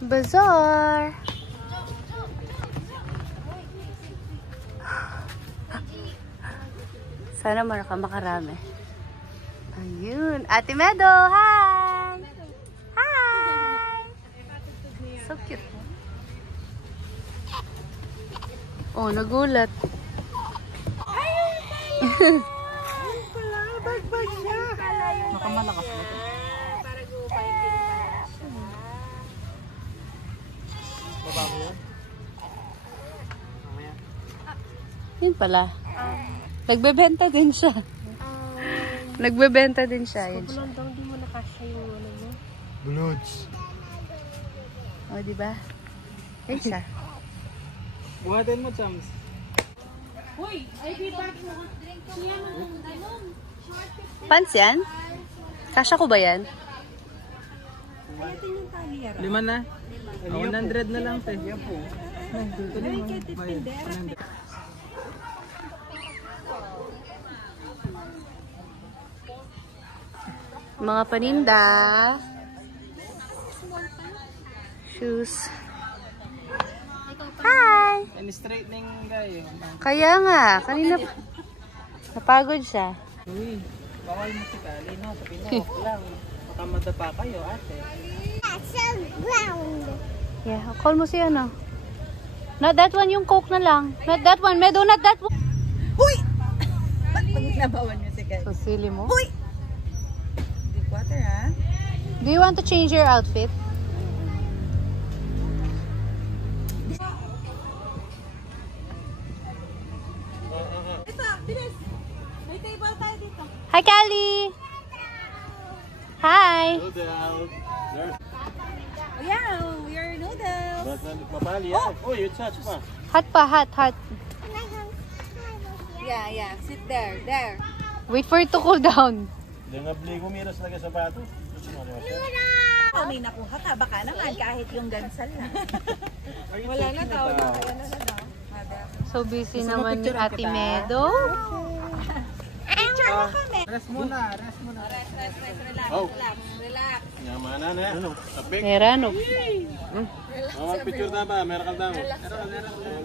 Bazaar. Sana makarami. Ayun. Ate Medo, hi! Hi! So cute. Oh, nagulat. Ayun pala, bagbag siya. Makamalakas na ito. Para gupay din pala siya. Baba mo yan? Mamaya. Yun pala. Nagbebenta din siya. Nagbebenta din siya. Yun siya. Daw, di mo nakasya yung ano mo. Bloods. O, diba? Yun siya. Buhatin mo, Chams. Uy, ay di ba siya mo danon? Pants yan? Kasya ko ba yan? Ayatin yung tali yara. 5 na? 100 na lang, te. Yan po. Mga paninda. Shoes. Hi! And straightening guy. Kaya nga, kanina napagod siya. Uy, bawal mo si Kali, no? Sa Pinok lang. Baka madapa kayo, ate. Yeah, call mo si ano. Not that one, yung Coke na lang. Not that one, Medo, not that one. Uy! Pag nabawan niyo si Kali. So silly mo. Uy! Deep water, ha? Do you want to change your outfit? Ito, bilis! May table tayo dito. Hi, Kali! Hi! Oh yeah, your noodles. Mabali, ah. Oh, you touch pa. Hot pa, hot. Yeah, sit there, there. Wait for it to cool down. Dengan beli ko miras lagi sapato. Oh, may nakuha ka. Baka naman kahit yung gansal na. Wala na daw. Wala na daw. So busy naman ni Ate Medo. Picture mo kami. Rest muna, rest muna. Rest. Relax, Oh. relax. Nyamanan na. Ano? Tapik. Merano. Mama, picture na ba? Meron ka daw.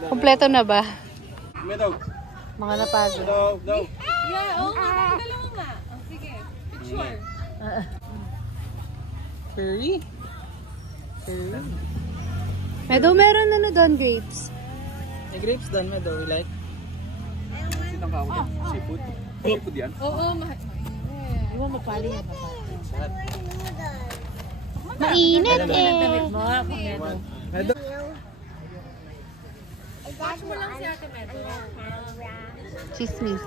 Kompleto na ba? Medo. Mga napagod. Daw. Yeah, dalawa nga. Oh, sige, picture. Curry? Medo, meron na doon grapes. May grapes doon, Medo. We like? Sinang ka ako seafood? Seafood yan? Oo, Di mo mapali yan, Mainit eh. Medo. Watch mo lang si Ate Medo. Chismis.